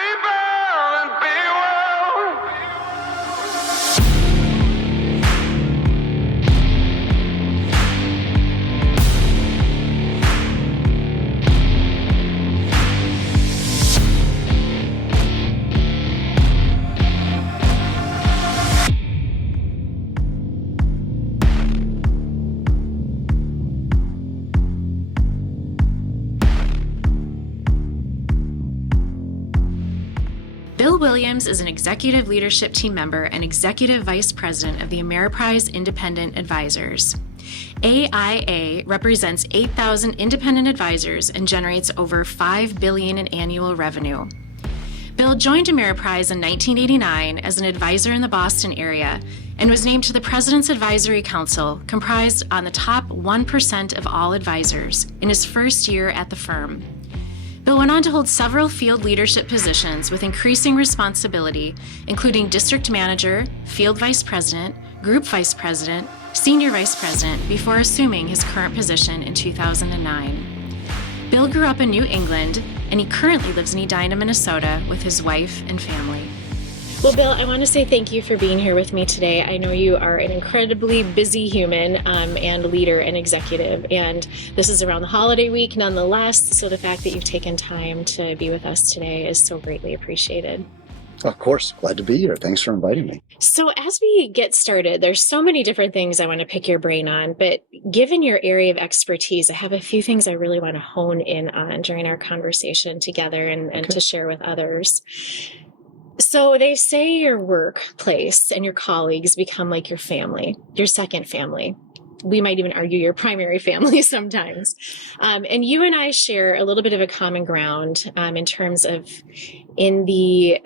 Sleep well and be well. Bill Williams is an executive leadership team member and executive vice president of the Ameriprise Independent Advisors. AIA represents 8,000 independent advisors and generates over $5 billion in annual revenue. Bill joined Ameriprise in 1989 as an advisor in the Boston area and was named to the President's Advisory Council, comprised on the top 1% of all advisors, in his first year at the firm. Bill went on to hold several field leadership positions with increasing responsibility, including district manager, field vice president, group vice president, senior vice president, before assuming his current position in 2009. Bill grew up in New England, and he currently lives in Edina, Minnesota, with his wife and family. Well, Bill, I want to say thank you for being here with me today. I know you are an incredibly busy human and leader and executive, and this is around the holiday week nonetheless, so the fact that you've taken time to be with us today is so greatly appreciated. Of course. Glad to be here. Thanks for inviting me. So as we get started, there's so many different things I want to pick your brain on, but given your area of expertise, I have a few things I really want to hone in on during our conversation together and to share with others. So they say your workplace and your colleagues become like your family, your second family. We might even argue your primary family sometimes. And you and I share a little bit of a common ground in terms of in the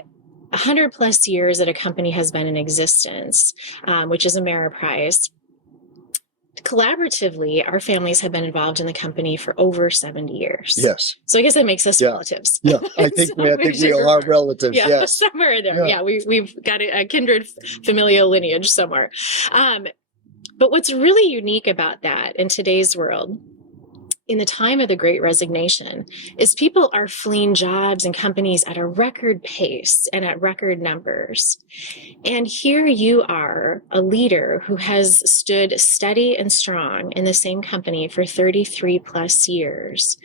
100 plus years that a company has been in existence, which is Ameriprise. Collaboratively, our families have been involved in the company for over 70 years. Yes. So I guess that makes us relatives. Yeah, I think we all are relatives. Yeah, yes. Somewhere there. Yeah, we've got a kindred familial lineage somewhere. But what's really unique about that in today's world, in the time of the Great Resignation, is people are fleeing jobs and companies at a record pace and at record numbers. And here you are, a leader who has stood steady and strong in the same company for 33 plus years.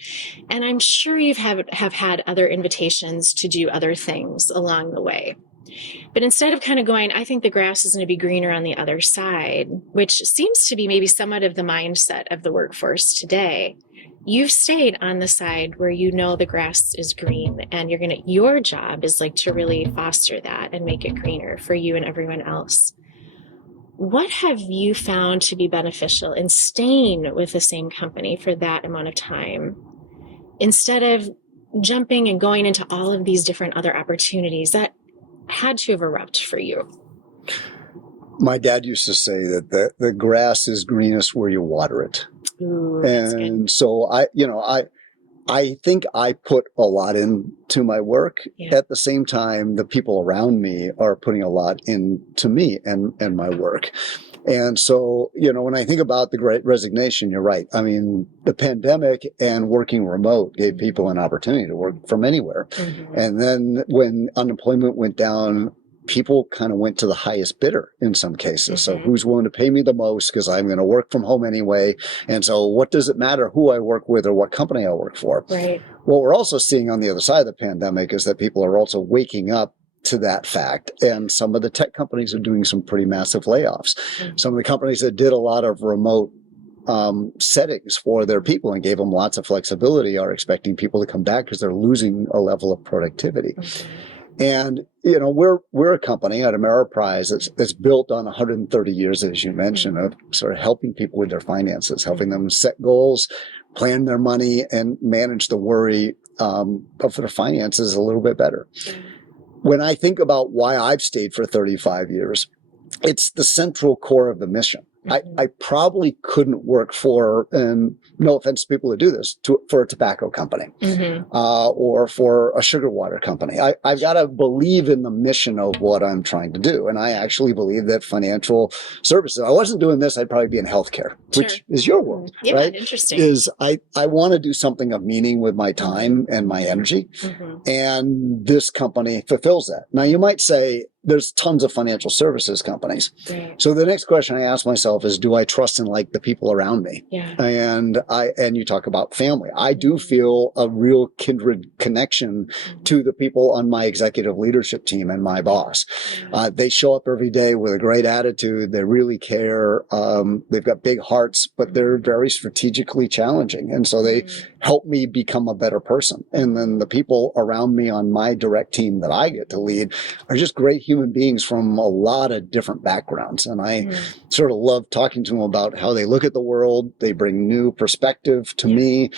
And I'm sure you have had other invitations to do other things along the way. But instead of kind of going, I think the grass is going to be greener on the other side, which seems to be maybe somewhat of the mindset of the workforce today, you've stayed on the side where you know the grass is green, and your job is like to really foster that and make it greener for you and everyone else. What have you found to be beneficial in staying with the same company for that amount of time, instead of jumping and going into all of these different other opportunities that had to have erupted for you? My dad used to say that the grass is greenest where you water it. Ooh, that's and good. So I think I put a lot into my work. Yeah. At the same time, the people around me are putting a lot into me and my work. And so, when I think about the Great Resignation, you're right. I mean, the pandemic and working remote gave people an opportunity to work from anywhere. Mm-hmm. And then when unemployment went down, people kind of went to the highest bidder in some cases. Mm-hmm. So who's willing to pay me the most, because I'm going to work from home anyway. And so what does it matter who I work with or what company I work for? Right. What we're also seeing on the other side of the pandemic is that people are also waking up to that fact. And some of the tech companies are doing some pretty massive layoffs. Mm-hmm. Some of the companies that did a lot of remote settings for their people and gave them lots of flexibility are expecting people to come back because they're losing a level of productivity. Mm-hmm. And, we're a company at Ameriprise that's built on 130 years, as you mentioned, of sort of helping people with their finances, helping them set goals, plan their money, and manage the worry of their finances a little bit better. When I think about why I've stayed for 35 years, it's the central core of the mission. I probably couldn't work for, and no offense to people who do this, for a tobacco company or for a sugar water company. I've got to believe in the mission of what I'm trying to do. And I actually believe that financial services, if I wasn't doing this, I'd probably be in healthcare, which is your world, right? Interesting. I want to do something of meaning with my time and my energy. And this company fulfills that. Now, you might say, there's tons of financial services companies. Right. So the next question I ask myself is, do I trust and like the people around me? Yeah. And you talk about family. I do feel a real kindred connection to the people on my executive leadership team and my boss. They show up every day with a great attitude. They really care. They've got big hearts, but they're very strategically challenging. And so they help me become a better person. And then the people around me on my direct team that I get to lead are just great human beings from a lot of different backgrounds. And I sort of love talking to them about how they look at the world. They bring new perspective to me.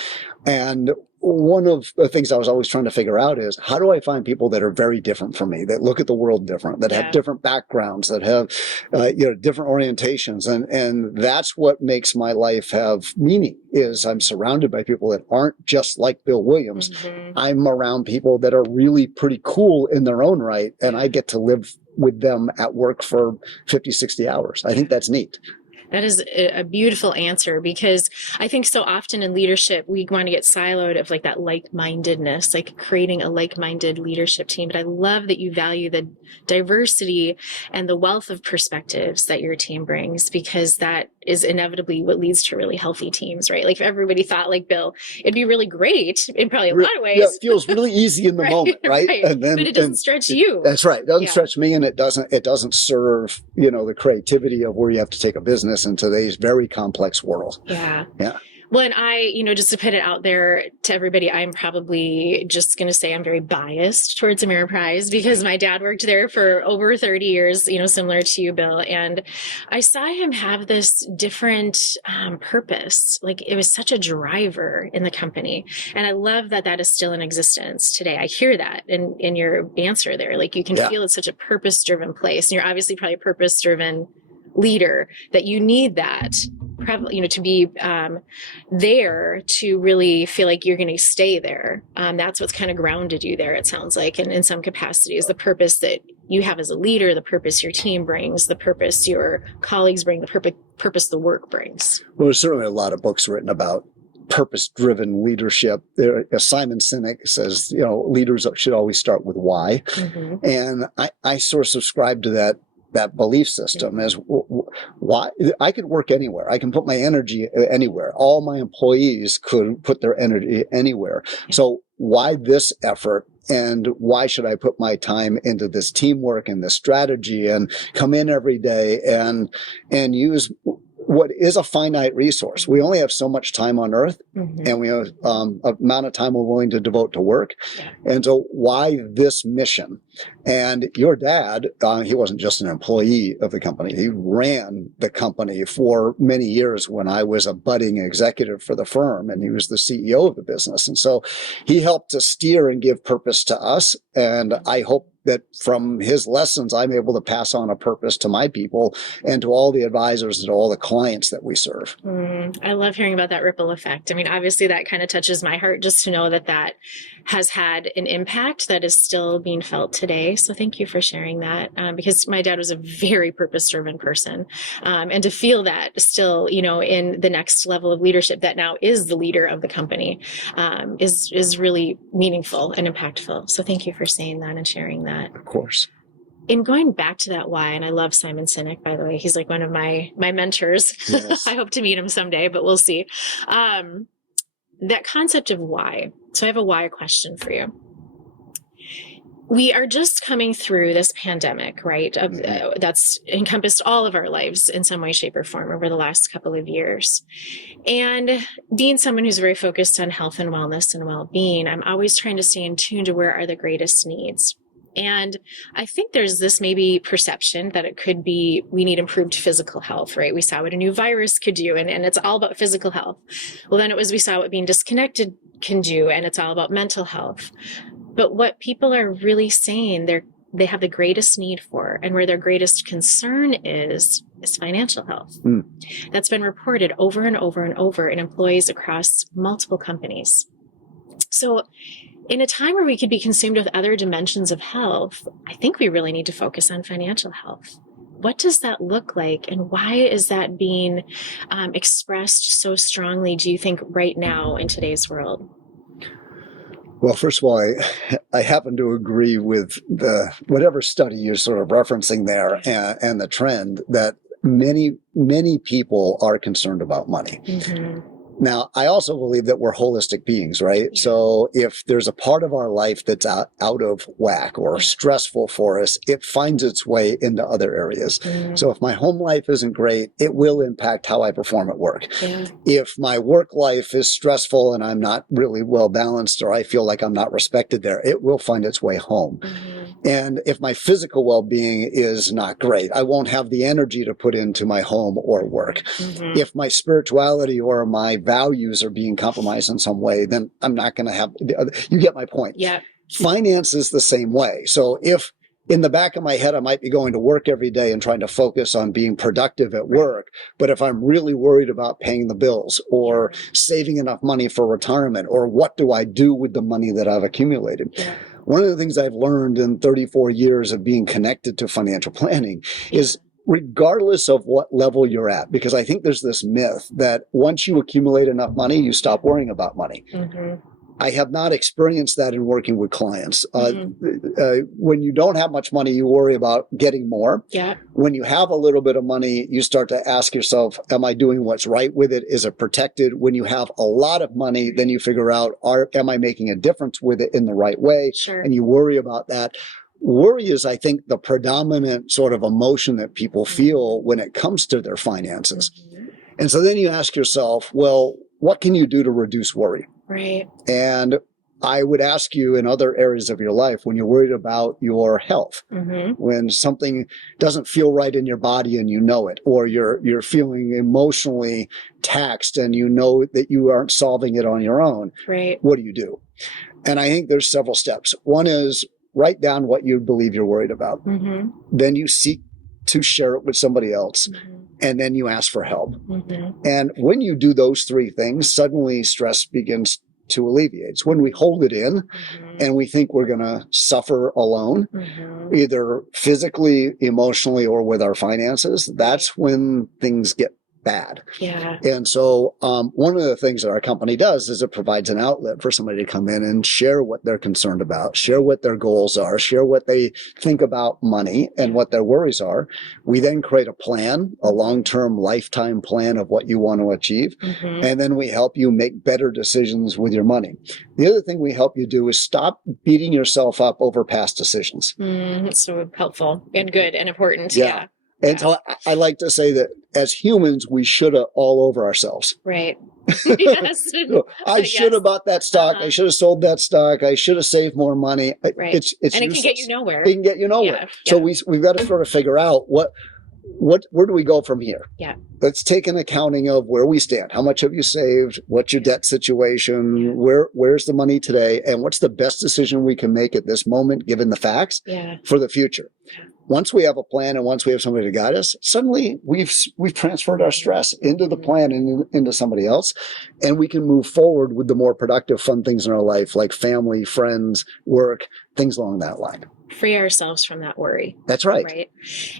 And one of the things I was always trying to figure out is, how do I find people that are very different from me, that look at the world different, that have different backgrounds, that have, different orientations. And that's what makes my life have meaning, is I'm surrounded by people that aren't just like Bill Williams. I'm around people that are really pretty cool in their own right. And I get to live with them at work for 50, 60 hours. I think that's neat. That is a beautiful answer, because I think so often in leadership, we want to get siloed of like that like-mindedness, like creating a like-minded leadership team. But I love that you value the diversity and the wealth of perspectives that your team brings, because that is inevitably what leads to really healthy teams, right? Like if everybody thought like Bill, it'd be really great in probably a lot of ways. Yeah, it feels really easy in the moment, right? And then, but it doesn't stretch you. That's right. It doesn't stretch me, and it doesn't serve, the creativity of where you have to take a business in today's very complex world. Yeah. Yeah. Well, and I, just to put it out there to everybody, I'm probably just going to say I'm very biased towards Ameriprise, because my dad worked there for over 30 years, similar to you, Bill. And I saw him have this different purpose. Like it was such a driver in the company. And I love that that is still in existence today. I hear that in your answer there. Like you can feel it's such a purpose-driven place. And you're obviously probably a purpose-driven leader, that you need that, to be there to really feel like you're going to stay there. That's what's kind of grounded you there, it sounds like, and in some capacity is the purpose that you have as a leader, the purpose your team brings, the purpose your colleagues bring, the purpose the work brings. Well, there's certainly a lot of books written about purpose-driven leadership. Simon Sinek says, leaders should always start with why. And I sort of subscribe to that belief system is why I could work anywhere. I can put my energy anywhere. All my employees could put their energy anywhere. So why this effort? And why should I put my time into this teamwork and this strategy and come in every day and use what is a finite resource? We only have so much time on earth, and we have amount of time we're willing to devote to work. And so why this mission? And your dad, he wasn't just an employee of the company. He ran the company for many years when I was a budding executive for the firm, and he was the CEO of the business. And so he helped to steer and give purpose to us. And I hope that from his lessons, I'm able to pass on a purpose to my people and to all the advisors and to all the clients that we serve. I love hearing about that ripple effect. I mean, obviously that kind of touches my heart just to know that that has had an impact that is still being felt today. So thank you for sharing that, because my dad was a very purpose-driven person. And to feel that still, in the next level of leadership that now is the leader of the company, is really meaningful and impactful. So thank you for saying that and sharing that. Of course. In going back to that why, and I love Simon Sinek, by the way, he's like one of my mentors. Yes. I hope to meet him someday, but we'll see. That concept of why. So I have a why question for you. We are just coming through this pandemic, right? That's encompassed all of our lives in some way, shape, or form over the last couple of years. And being someone who's very focused on health and wellness and well-being, I'm always trying to stay in tune to where are the greatest needs. And I think there's this maybe perception that it could be we need improved physical health, right? We saw what a new virus could do, and it's all about physical health. Well, then it was we saw what being disconnected can do, and it's all about mental health. But what people are really saying they have the greatest need for and where their greatest concern is financial health. Mm. That's been reported over and over and over in employees across multiple companies. So in a time where we could be consumed with other dimensions of health, I think we really need to focus on financial health. What does that look like, and why is that being expressed so strongly, do you think, right now in today's world? Well, first of all, I happen to agree with whatever study you're sort of referencing there, and the trend that many people are concerned about money. Mm-hmm. Now, I also believe that we're holistic beings, right? Yeah. So if there's a part of our life that's out of whack or stressful for us, it finds its way into other areas. Mm-hmm. So if my home life isn't great, it will impact how I perform at work. Yeah. If my work life is stressful and I'm not really well balanced, or I feel like I'm not respected there, it will find its way home. Mm-hmm. And if my physical well-being is not great, I won't have the energy to put into my home or work. Mm-hmm. If my spirituality or my values are being compromised in some way, then I'm not going to have, you get my point. Yeah. Finance is the same way. So if in the back of my head, I might be going to work every day and trying to focus on being productive at work, but if I'm really worried about paying the bills or saving enough money for retirement, or what do I do with the money that I've accumulated? Yeah. One of the things I've learned in 34 years of being connected to financial planning is, regardless of what level you're at, because I think there's this myth that once you accumulate enough money, you stop worrying about money. Mm-hmm. I have not experienced that in working with clients. Mm-hmm. When you don't have much money, you worry about getting more. Yeah. When you have a little bit of money, you start to ask yourself, am I doing what's right with it? Is it protected? When you have a lot of money, then you figure out, am I making a difference with it in the right way? Sure. And you worry about that. Worry is, I think, the predominant sort of emotion that people feel when it comes to their finances. Mm-hmm. And so then you ask yourself, well, what can you do to reduce worry? Right. And I would ask you, in other areas of your life, when you're worried about your health, Mm-hmm. when something doesn't feel right in your body and you know it, or you're feeling emotionally taxed and you know that you aren't solving it on your own, Right. what do you do? And I think there's several steps. One is write down what you believe you're worried about. Mm-hmm. Then you seek to share it with somebody else. Mm-hmm. And then you ask for help. Mm-hmm. And when you do those three things, suddenly stress begins to alleviate. It's when we hold it in Mm-hmm. and we think we're going to suffer alone, Mm-hmm. either physically, emotionally, or with our finances. That's when things get bad. Yeah. And so one of the things that our company does is it provides an outlet for somebody to come in and share what they're concerned about, share what their goals are, share what they think about money and what their worries are. We then create a plan, a long-term lifetime plan of what you want to achieve. Mm-hmm. And then we help you make better decisions with your money. The other thing we help you do is stop beating yourself up over past decisions. It's so helpful and good and important. Yeah. Yeah. And so I like to say that as humans, we should have all over ourselves. Right. Yes. I should have bought that stock. I should have sold that stock. I should have saved more money. Right. It's and it useless. can get you nowhere. It can get you nowhere. Yeah. So Yeah. we've got to sort of figure out where do we go from here? Yeah. Let's take an accounting of where we stand. How much have you saved? What's your debt situation? Where's the money today? And what's the best decision we can make at this moment, given the facts, Yeah. for the future? Yeah. Once we have a plan and once we have somebody to guide us, suddenly we've transferred our stress into the plan and into somebody else, and we can move forward with the more productive, fun things in our life, like family, friends, work, things along that line. Free ourselves from that worry. That's right. Right.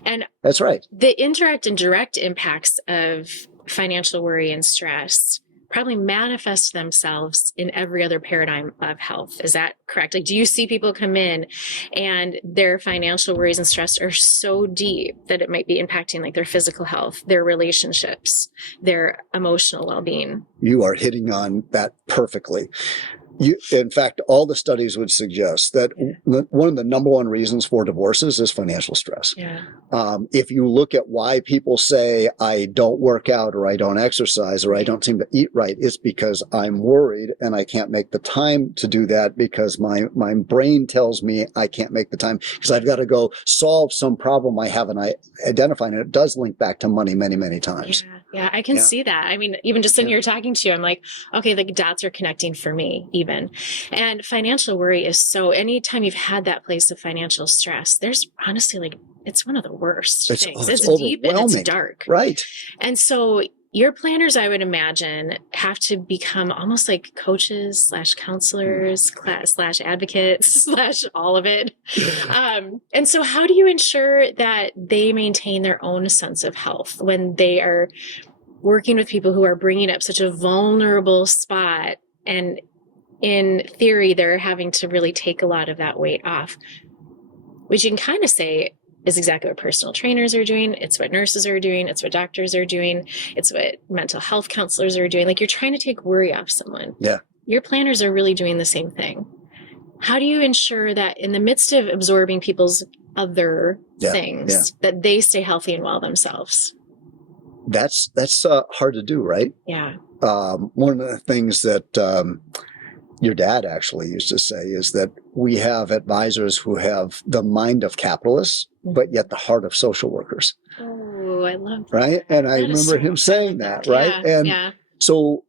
And That's right. the indirect and direct impacts of financial worry and stress probably manifest themselves in every other paradigm of health. Is that correct? Like, do you see people come in and their financial worries and stress are so deep that it might be impacting like their physical health, their relationships, their emotional well-being? You are hitting on that perfectly. In fact, all the studies would suggest that one of the number one reasons for divorces is financial stress. Yeah. If you look at why people say, I don't work out or I don't exercise or I don't seem to eat right, it's because I'm worried and I can't make the time to do that because my brain tells me I can't make the time because I've got to go solve some problem I haven't identified. And it does link back to money many, many times. Yeah, I can see that. I mean, even just sitting here talking to you, I'm like, okay, the dots are connecting for me even. And financial worry is so, anytime you've had that place of financial stress, there's honestly like it's one of the worst It's things. It's deep and it's overwhelming. dark. Right. And so your planners, I would imagine, have to become almost like coaches / counselors / advocates / all of it. And so how do you ensure that they maintain their own sense of health when they are working with people who are bringing up such a vulnerable spot, and in theory, they're having to really take a lot of that weight off, which you can kind of say is exactly what personal trainers are doing. It's what nurses are doing. It's what doctors are doing. It's what mental health counselors are doing. Like, you're trying to take worry off someone. Yeah. Your planners are really doing the same thing. How do you ensure that in the midst of absorbing people's other things, that they stay healthy and well themselves? That's hard to do, right? Yeah. One of the things that your dad actually used to say is that we have advisors who have the mind of capitalists, but yet the heart of social workers. Oh, I love that. Right. And I remember him saying that, right? And so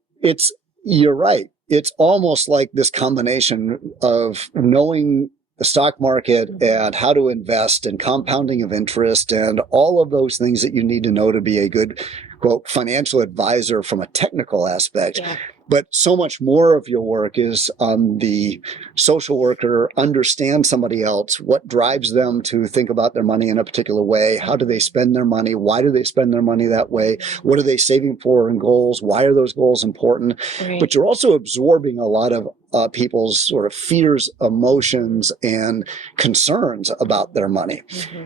you're right. It's almost like this combination of knowing the stock market and how to invest and compounding of interest and all of those things that you need to know to be a good, quote, financial advisor from a technical aspect. Yeah. But so much more of your work is on the social worker, understand somebody else, what drives them to think about their money in a particular way, how do they spend their money, why do they spend their money that way, what are they saving for in goals, why are those goals important? Right. But you're also absorbing a lot of people's sort of fears, emotions, and concerns about their money.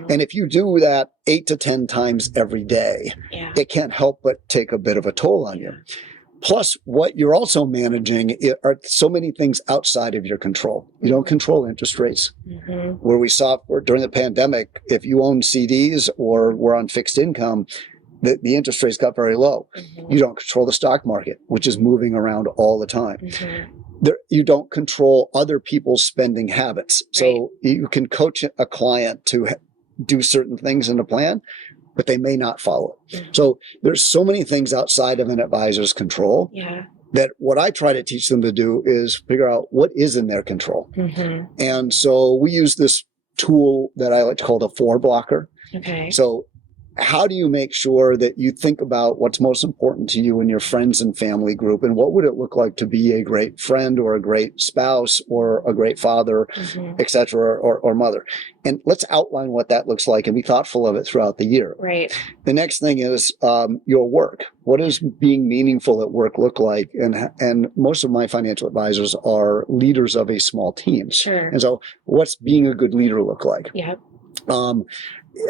And if you do that 8 to 10 times every day, it can't help but take a bit of a toll on you. Plus, what you're also managing are so many things outside of your control. You don't control interest rates. Where we saw during the pandemic, if you own CDs or were on fixed income, the interest rates got very low. You don't control the stock market, which is moving around all the time. You don't control other people's spending habits. So you can coach a client to do certain things in a plan, but they may not follow it. So there's so many things outside of an advisor's control that what I try to teach them to do is figure out what is in their control. And so we use this tool that I like to call the 4 blocker. So how do you make sure that you think about what's most important to you in your friends and family group, and what would it look like to be a great friend or a great spouse or a great father, et cetera, or mother? And let's outline what that looks like and be thoughtful of it throughout the year. Right. The next thing is your work. What does being meaningful at work look like? And most of my financial advisors are leaders of a small team. Sure. And so what's being a good leader look like? Yep.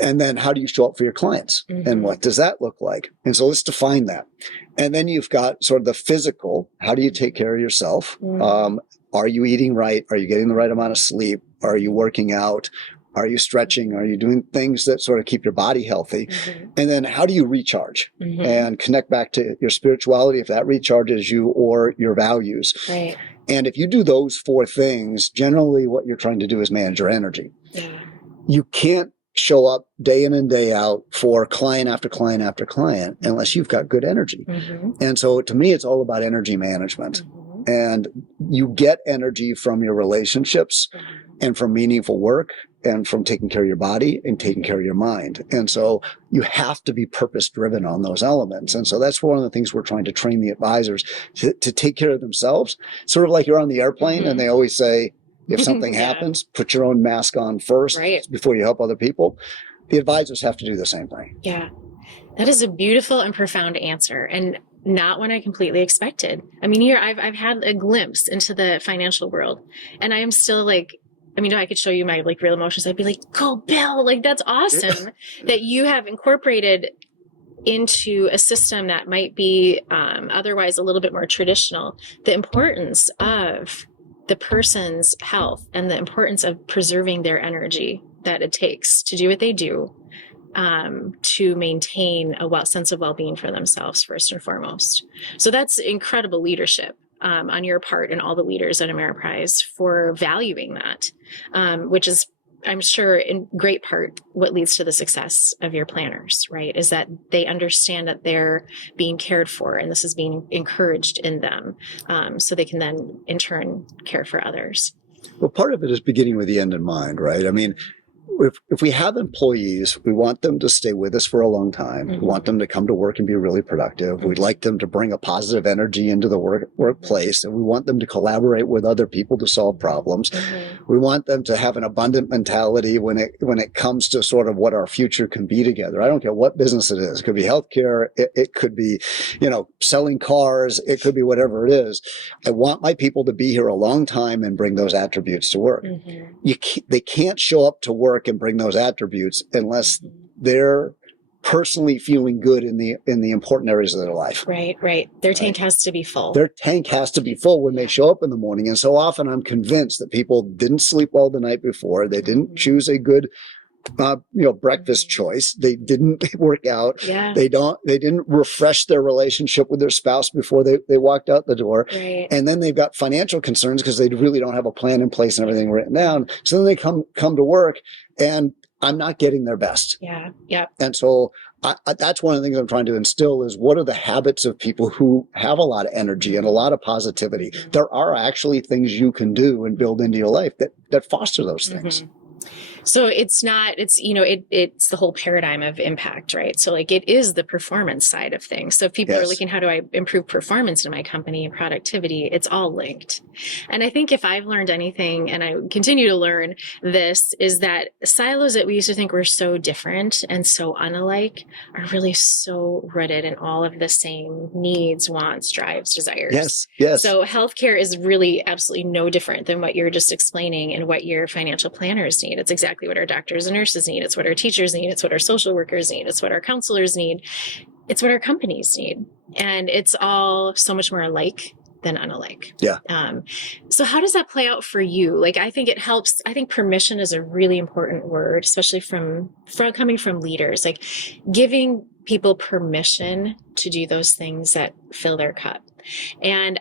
And then how do you show up for your clients? And what does that look like? And so let's define that. And then you've got sort of the physical. How do you take care of yourself? Are you eating right? Are you getting the right amount of sleep? Are you working out? Are you stretching? Are you doing things that sort of keep your body healthy? And then how do you recharge and connect back to your spirituality, if that recharges you, or your values? Right. And if you do those 4 things, generally what you're trying to do is manage your energy. You can't show up day in and day out for client after client after client unless you've got good energy. And so to me, it's all about energy management. And you get energy from your relationships and from meaningful work and from taking care of your body and taking care of your mind. And so you have to be purpose driven on those elements. And so that's one of the things we're trying to train the advisors to take care of themselves. Sort of like you're on the airplane and they always say, if something happens, put your own mask on first before you help other people. The advisors have to do the same thing. Yeah. That is a beautiful and profound answer, and not one I completely expected. I mean, here I've had a glimpse into the financial world, and I am still like, I mean, I could show you my like real emotions. I'd be like, go Bill, like that's awesome that you have incorporated into a system that might be otherwise a little bit more traditional, the importance of the person's health and the importance of preserving their energy that it takes to do what they do, to maintain a sense of well-being for themselves first and foremost. So that's incredible leadership on your part and all the leaders at Ameriprise for valuing that, which is, I'm sure, in great part what leads to the success of your planners, right? Is that they understand that they're being cared for and this is being encouraged in them, so they can then in turn care for others. Well, part of it is beginning with the end in mind, right? I mean, if we have employees, we want them to stay with us for a long time. We want them to come to work and be really productive. We'd like them to bring a positive energy into the workplace, and we want them to collaborate with other people to solve problems. We want them to have an abundant mentality when it comes to sort of what our future can be together. I don't care what business it is. It could be healthcare. It could be, selling cars. It could be whatever it is. I want my people to be here a long time and bring those attributes to work. They can't show up to work and bring those attributes unless they're personally feeling good in the important areas of their life. Right. Their tank has to be full. Their tank has to be full when they show up in the morning. And so often I'm convinced that people didn't sleep well the night before. They didn't choose a good breakfast choice. They didn't work out. Yeah. They didn't refresh their relationship with their spouse before they walked out the door. Right. And then they've got financial concerns because they really don't have a plan in place and everything written down. So then they come to work and I'm not getting their best. Yeah. Yeah. And so that's one of the things I'm trying to instill is what are the habits of people who have a lot of energy and a lot of positivity. There are actually things you can do and build into your life that foster those things. So it's the whole paradigm of impact, right? So like it is the performance side of things. So if people are looking, how do I improve performance in my company and productivity? It's all linked. And I think if I've learned anything, and I continue to learn this, is that silos that we used to think were so different and so unalike are really so rooted in all of the same needs, wants, drives, desires. Yes. So healthcare is really absolutely no different than what you're just explaining and what your financial planners need. It's exactly what our doctors and nurses need. It's what our teachers need. It's what our social workers need. It's what our counselors need. It's what our companies need. And it's all so much more alike than unalike. Yeah. So how does that play out for you? Like, I think it helps. I think permission is a really important word, especially from coming from leaders, like giving people permission to do those things that fill their cup. And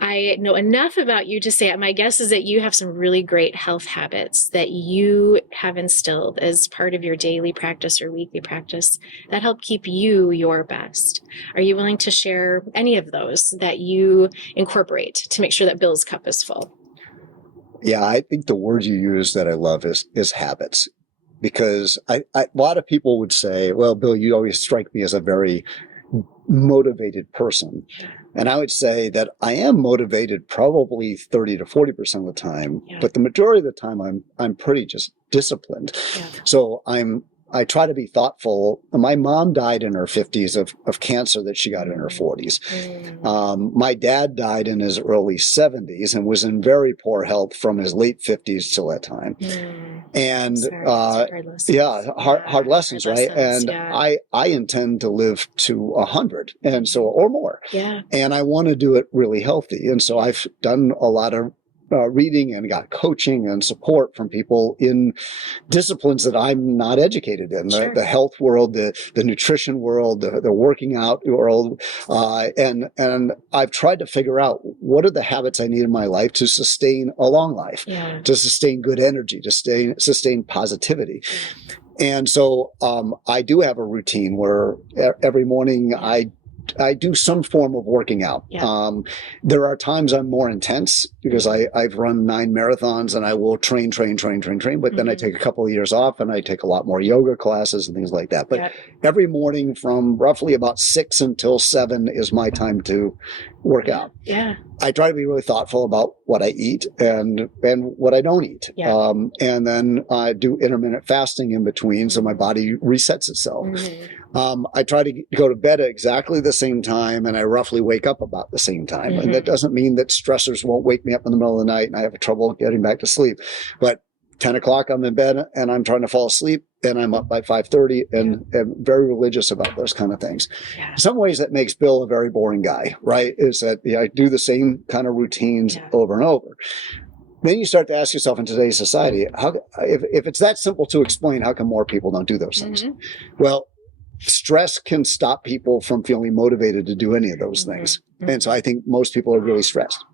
I know enough about you to say my guess is that you have some really great health habits that you have instilled as part of your daily practice or weekly practice that help keep you your best. Are you willing to share any of those that you incorporate to make sure that Bill's cup is full? Yeah, I think the word you use that I love is habits. Because a lot of people would say, well, Bill, you always strike me as a very motivated person. And I would say that I am motivated probably 30 to 40% of the time, but the majority of the time I'm pretty just disciplined. Yeah. So I try to be thoughtful. My mom died in her 50s of cancer that she got in her 40s. My dad died in his early 70s and was in very poor health from his late 50s till that time. And hard lessons, right? And I intend to live to 100 and so or more. Yeah. And I want to do it really healthy. And so I've done a lot of reading and got coaching and support from people in disciplines that I'm not educated in, the health world, the nutrition world, the working out world. And I've tried to figure out what are the habits I need in my life to sustain a long life, to sustain good energy, to sustain positivity. And so I do have a routine where every morning I do some form of working out. There are times I'm more intense because I've run 9 marathons and I will train, but then I take a couple of years off and I take a lot more yoga classes and things like that. But every morning from roughly about 6 until 7 is my time to work out. Yeah. I try to be really thoughtful about what I eat and what I don't eat. And then I do intermittent fasting in between so my body resets itself. I try to go to bed at exactly the same time and I roughly wake up about the same time. And that doesn't mean that stressors won't wake me up in the middle of the night and I have trouble getting back to sleep. But 10 o'clock I'm in bed and I'm trying to fall asleep and I'm up by 5:30 and very religious about those kind of things. In some ways that makes Bill a very boring guy, right? Is that I do the same kind of routines over and over. Then you start to ask yourself in today's society, if it's that simple to explain, how come more people don't do those things? Well, stress can stop people from feeling motivated to do any of those things. And so I think most people are really stressed.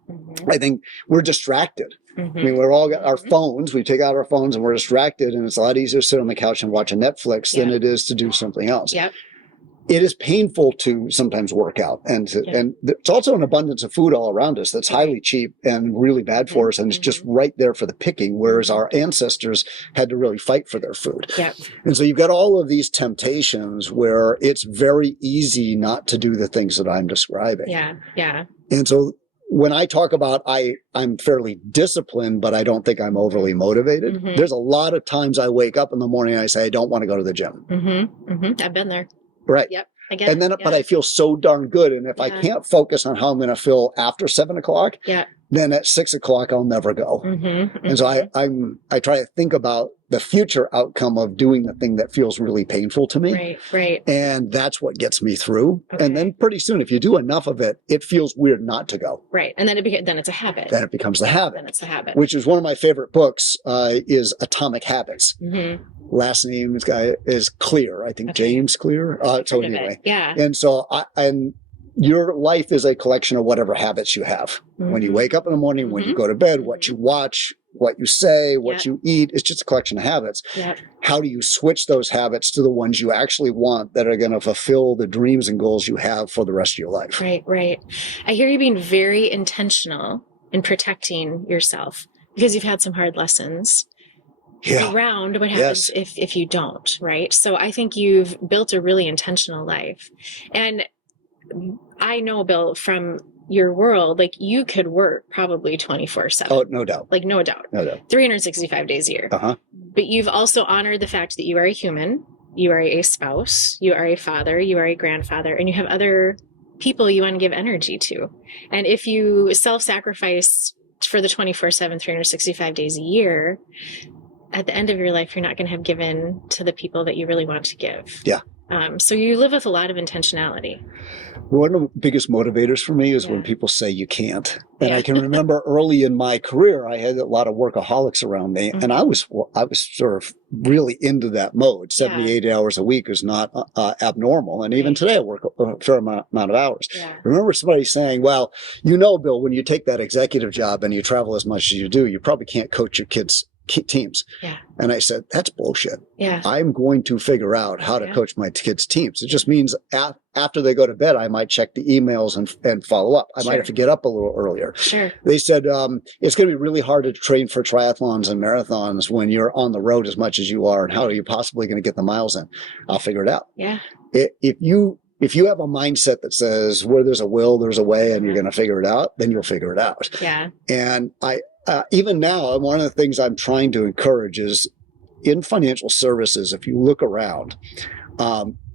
I think we're distracted. I mean, we're all got our phones. We take out our phones and we're distracted. And it's a lot easier to sit on the couch and watch a Netflix than it is to do something else. it is painful to sometimes work out. And it's also an abundance of food all around us that's highly cheap and really bad for us. And it's just right there for the picking, whereas our ancestors had to really fight for their food. Yep. And so you've got all of these temptations where it's very easy not to do the things that I'm describing. Yeah. Yeah. And so when I talk about I'm fairly disciplined, but I don't think I'm overly motivated, there's a lot of times I wake up in the morning and I say, I don't want to go to the gym. I've been there. Right. Yep. Again, and then, but I feel so darn good. And if I can't focus on how I'm going to feel after 7 o'clock, then at 6 o'clock, I'll never go. And so I try to think about the future outcome of doing the thing that feels really painful to me. Right. And that's what gets me through. Okay. And then pretty soon, if you do enough of it, it feels weird not to go. Right. And then then it's a habit. Then it becomes the habit. Then it's a habit. Which is one of my favorite books, is Atomic Habits. Last name is Clear. I think James Clear. So anyway. Yeah. And so and your life is a collection of whatever habits you have. When you wake up in the morning, when you go to bed, what you watch, what you say, what you eat, it's just a collection of habits. How do you switch those habits to the ones you actually want that are going to fulfill the dreams and goals you have for the rest of your life? Right. I hear you being very intentional in protecting yourself because you've had some hard lessons. Around what happens if you don't, right? So I think you've built a really intentional life. And I know, Bill, from your world, like you could work probably 24/7. Oh, no doubt. Like no doubt. 365 days a year. But you've also honored the fact that you are a human, you are a spouse, you are a father, you are a grandfather, and you have other people you want to give energy to. And if you self-sacrifice for the 24/7, 365 days a year, at the end of your life, you're not going to have given to the people that you really want to give. Yeah. So you live with a lot of intentionality. One of the biggest motivators for me is when people say you can't. And I can remember early in my career, I had a lot of workaholics around me, and I was sort of really into that mode. 78 hours a week is not abnormal. And even today, I work a fair amount of hours. I remember somebody saying, well, Bill, when you take that executive job and you travel as much as you do, you probably can't coach your kids' teams. And I said, that's bullshit. I'm going to figure out how to coach my kids' teams. It just means after they go to bed, I might check the emails and follow up. I might have to get up a little earlier. They said, it's going to be really hard to train for triathlons and marathons when you're on the road as much as you are. And how are you possibly going to get the miles in? I'll figure it out. If you have a mindset that says where there's a will, there's a way, and you're going to figure it out, then you'll figure it out. And even now, one of the things I'm trying to encourage is in financial services, if you look around,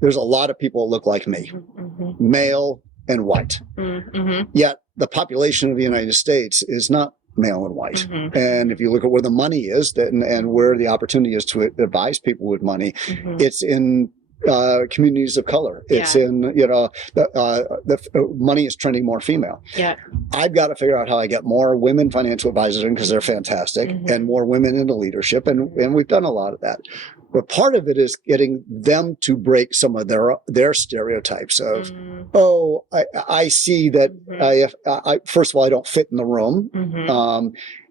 there's a lot of people that look like me, male and white. Yet the population of the United States is not male and white. And if you look at where the money is and where the opportunity is to advise people with money, it's in communities of color. It's in, the money is trending more female. I've got to figure out how I get more women financial advisors in because they're fantastic and more women into leadership. And we've done a lot of that. But part of it is getting them to break some of their stereotypes of, I see that I first of all, I don't fit in the room.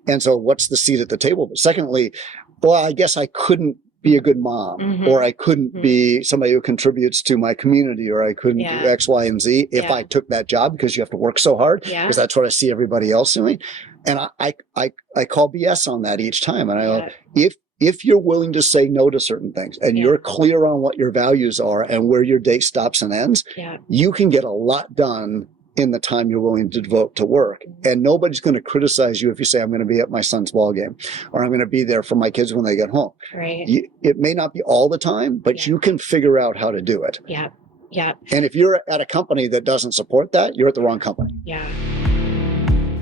And so what's the seat at the table? But secondly, well, I guess I couldn't be a good mom, or I couldn't be somebody who contributes to my community, or I couldn't do X, Y, and Z if I took that job because you have to work so hard, because that's what I see everybody else doing. And I call BS on that each time. And I go, if you're willing to say no to certain things and you're clear on what your values are and where your day stops and ends, you can get a lot done in the time you're willing to devote to work. And nobody's going to criticize you if you say, I'm going to be at my son's ball game, or I'm going to be there for my kids when they get home. It may not be all the time, but you can figure out how to do it. And if you're at a company that doesn't support that, you're at the wrong company.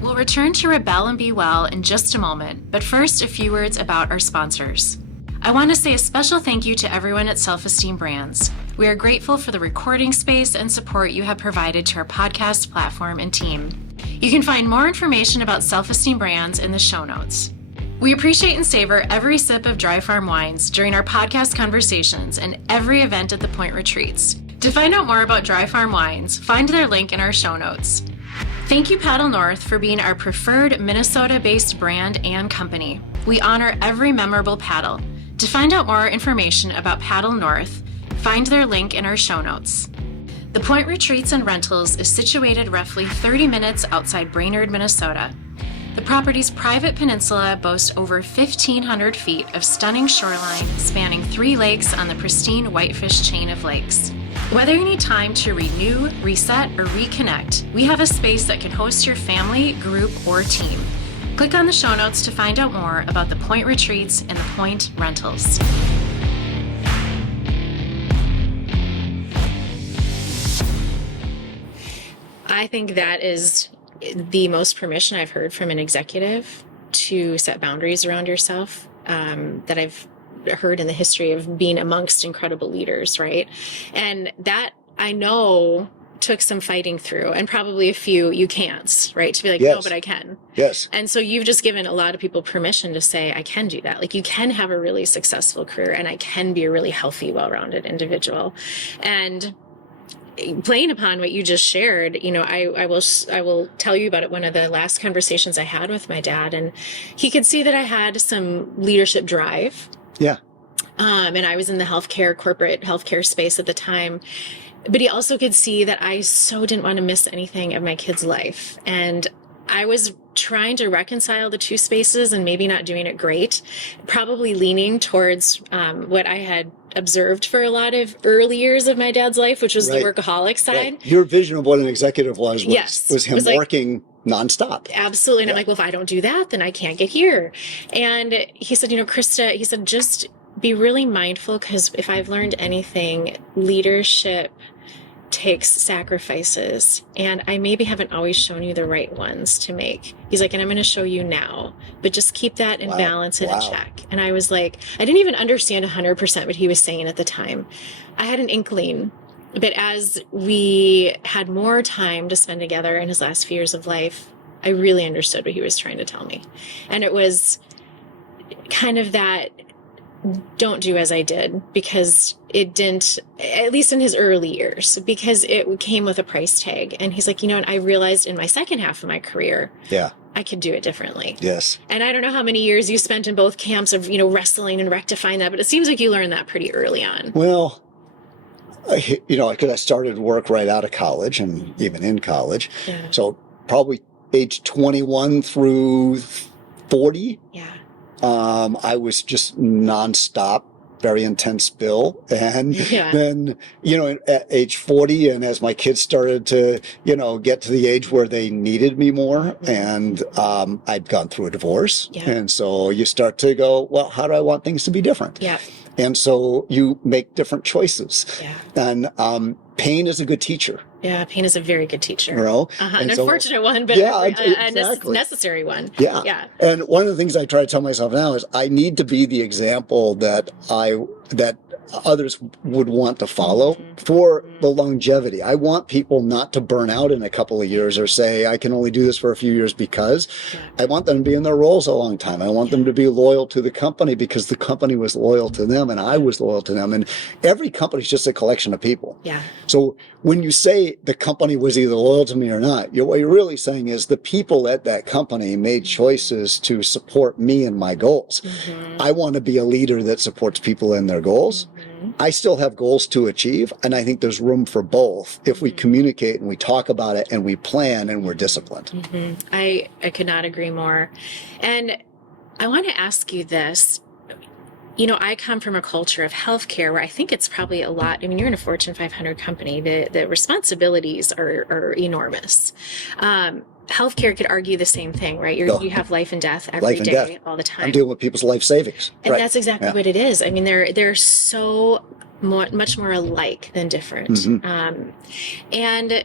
We'll return to Rebel and Be Well in just a moment, but first, a few words about our sponsors. I want to say a special thank you to everyone at Self-Esteem Brands. We are grateful for the recording space and support you have provided to our podcast platform and team. You can find more information about Self-Esteem Brands in the show notes. We appreciate and savor every sip of Dry Farm wines during our podcast conversations and every event at the Point Retreats. To find out more about Dry Farm wines, find their link in our show notes. Thank you, Paddle North, for being our preferred Minnesota-based brand and company. We honor every memorable paddle. To find out more information about Paddle North, find their link in our show notes. The Point Retreats and Rentals is situated roughly 30 minutes outside Brainerd, Minnesota. The property's private peninsula boasts over 1,500 feet of stunning shoreline spanning 3 lakes on the pristine Whitefish chain of lakes. Whether you need time to renew, reset, or reconnect, we have a space that can host your family, group, or team. Click on the show notes to find out more about the Point Retreats and the Point Rentals. I think that is the most permission I've heard from an executive to set boundaries around yourself that I've heard in the history of being amongst incredible leaders, right? And that I know took some fighting through, and probably a few you can't, right? To be like, Yes. no, but I can. Yes. And so you've just given a lot of people permission to say, I can do that. Like, you can have a really successful career, and I can be a really healthy, well-rounded individual. And playing upon what you just shared, you know, I will tell you about it. One of the last conversations I had with my dad, and he could see that I had some leadership drive. Yeah. And I was in the corporate healthcare space at the time. But he also could see that I so didn't want to miss anything of my kid's life. And I was trying to reconcile the two spaces and maybe not doing it great, probably leaning towards what I had observed for a lot of early years of my dad's life, which was the workaholic side. Right. Your vision of what an executive was him was like, working nonstop. Absolutely. And I'm like, well, if I don't do that, then I can't get here. And he said, you know, Christa, he said, just be really mindful, because if I've learned anything, leadership takes sacrifices, and I maybe haven't always shown you the right ones to make. He's like, and I'm going to show you now, but just keep that in balance and in check. And I was like, I didn't even understand 100% what he was saying at the time. I had an inkling, but as we had more time to spend together in his last few years of life, I really understood what he was trying to tell me. And it was kind of that, don't do as I did, because it didn't, at least in his early years, because it came with a price tag. And he's like, you know, and I realized in my second half of my career, I could do it differently. Yes. And I don't know how many years you spent in both camps of, you know, wrestling and rectifying that, but it seems like you learned that pretty early on. Well, you know, because I started work right out of college and even in college. Yeah. So probably age 21 through 40. Yeah. I was just nonstop, very intense bill. And then, you know, at age 40, and as my kids started to, you know, get to the age where they needed me more, and I'd gone through a divorce. Yeah. And so you start to go, well, how do I want things to be different? Yeah. And so you make different choices. Yeah. And pain is a good teacher. Yeah, pain is a very good teacher. You know? An And so- unfortunate one, but exactly. a necessary one. Yeah. Yeah. And one of the things I try to tell myself now is I need to be the example that others would want to follow for the longevity. I want people not to burn out in a couple of years or say, I can only do this for a few years because I want them to be in their roles a long time. I want them to be loyal to the company because the company was loyal to them and I was loyal to them. And every company is just a collection of people. Yeah. So when you say the company was either loyal to me or not, what you're really saying is the people at that company made choices to support me and my goals. I want to be a leader that supports people in their goals. I still have goals to achieve, and I think there's room for both if we communicate and we talk about it and we plan and we're disciplined. I could not agree more. And I want to ask you this. You know, I come from a culture of healthcare where I think it's probably a lot. I mean, you're in a Fortune 500 company. The responsibilities are enormous. Healthcare could argue the same thing, right? You have life and death every day, all the time. I'm dealing with people's life savings. And that's exactly what it is. I mean, they're so much more alike than different. And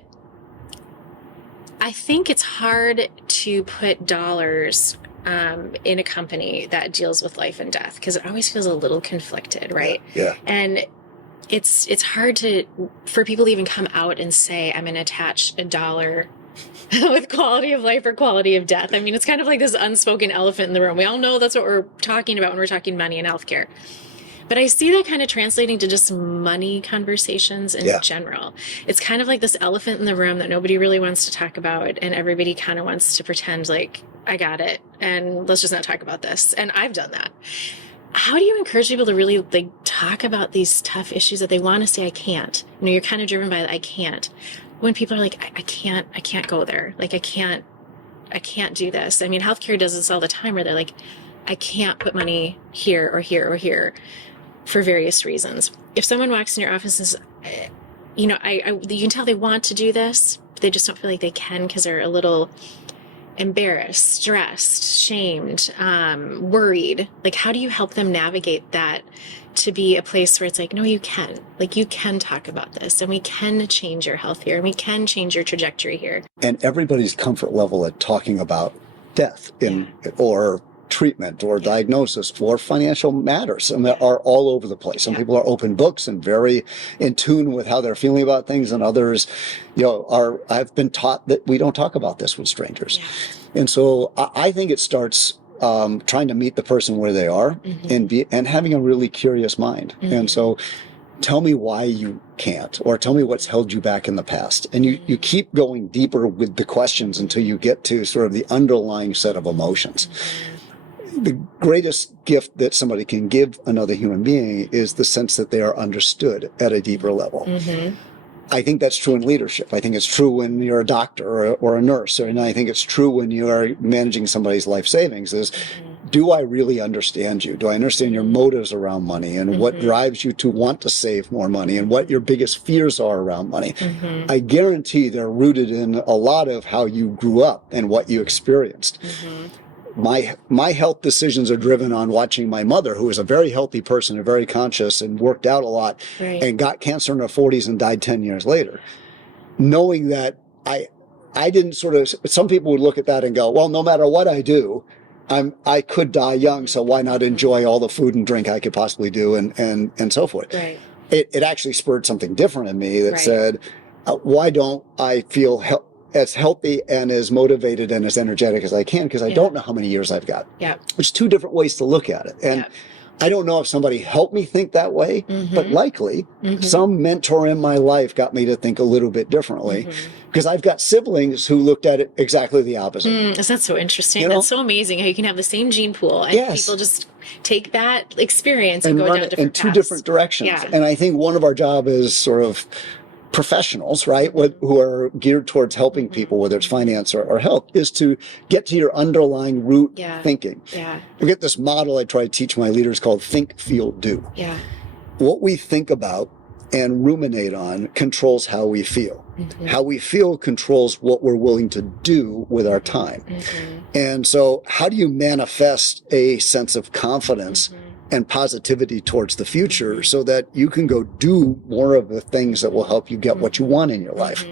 I think it's hard to put dollars in a company that deals with life and death, because it always feels a little conflicted, right? Yeah. And it's hard for people to even come out and say, I'm going to attach a dollar with quality of life or quality of death. I mean, it's kind of like this unspoken elephant in the room. We all know that's what we're talking about when we're talking money and healthcare. But I see that kind of translating to just money conversations in general. It's kind of like this elephant in the room that nobody really wants to talk about, and everybody kind of wants to pretend like, I got it, and let's just not talk about this. And I've done that. how do you encourage people to really like talk about these tough issues that they want to say, I can't? You're kind of driven by the, I can't. When people are like, I can't go there. Like, I can't do this. I mean, healthcare does this all the time where they're like, I can't put money here or here or here for various reasons. If someone walks in your office and says, you can tell they want to do this, but they just don't feel like they can because they're a little embarrassed, stressed, shamed, worried. Like, how do you help them navigate that to be a place where it's like, no, you can. Like, you can talk about this, and we can change your health here, and we can change your trajectory here. And everybody's comfort level at talking about death or treatment or diagnosis or financial matters are all over the place. Some people are open books and very in tune with how they're feeling about things, and others, I've been taught that we don't talk about this with strangers. And so I think it starts trying to meet the person where they are and having a really curious mind. And so tell me why you can't, or tell me what's held you back in the past. And you keep going deeper with the questions until you get to sort of the underlying set of emotions. The greatest gift that somebody can give another human being is the sense that they are understood at a deeper level. I think that's true in leadership. I think it's true when you're a doctor or a nurse, and I think it's true when you are managing somebody's life savings is, do I really understand you? Do I understand your motives around money and what drives you to want to save more money and what your biggest fears are around money? I guarantee they're rooted in a lot of how you grew up and what you experienced. My health decisions are driven on watching my mother, who was a very healthy person and very conscious and worked out a lot, and got cancer in her 40s and died 10 years later. Knowing that I didn't some people would look at that and go, well, no matter what I do, I could die young, so why not enjoy all the food and drink I could possibly do and so forth. It actually spurred something different in me that said, why don't I feel as healthy and as motivated and as energetic as I can, because I don't know how many years I've got. There's two different ways to look at it. And I don't know if somebody helped me think that way, but likely some mentor in my life got me to think a little bit differently, because I've got siblings who looked at it exactly the opposite. Isn't that so interesting? That's so amazing how you can have the same gene pool and people just take that experience and go down different paths. In two different directions. And I think one of our job is sort of professionals, right, who are geared towards helping people, whether it's finance or health, is to get to your underlying root thinking. I get this model I try to teach my leaders called think, feel, do. What we think about and ruminate on controls how we feel. How we feel controls what we're willing to do with our time. And so how do you manifest a sense of confidence and positivity towards the future so that you can go do more of the things that will help you get what you want in your life?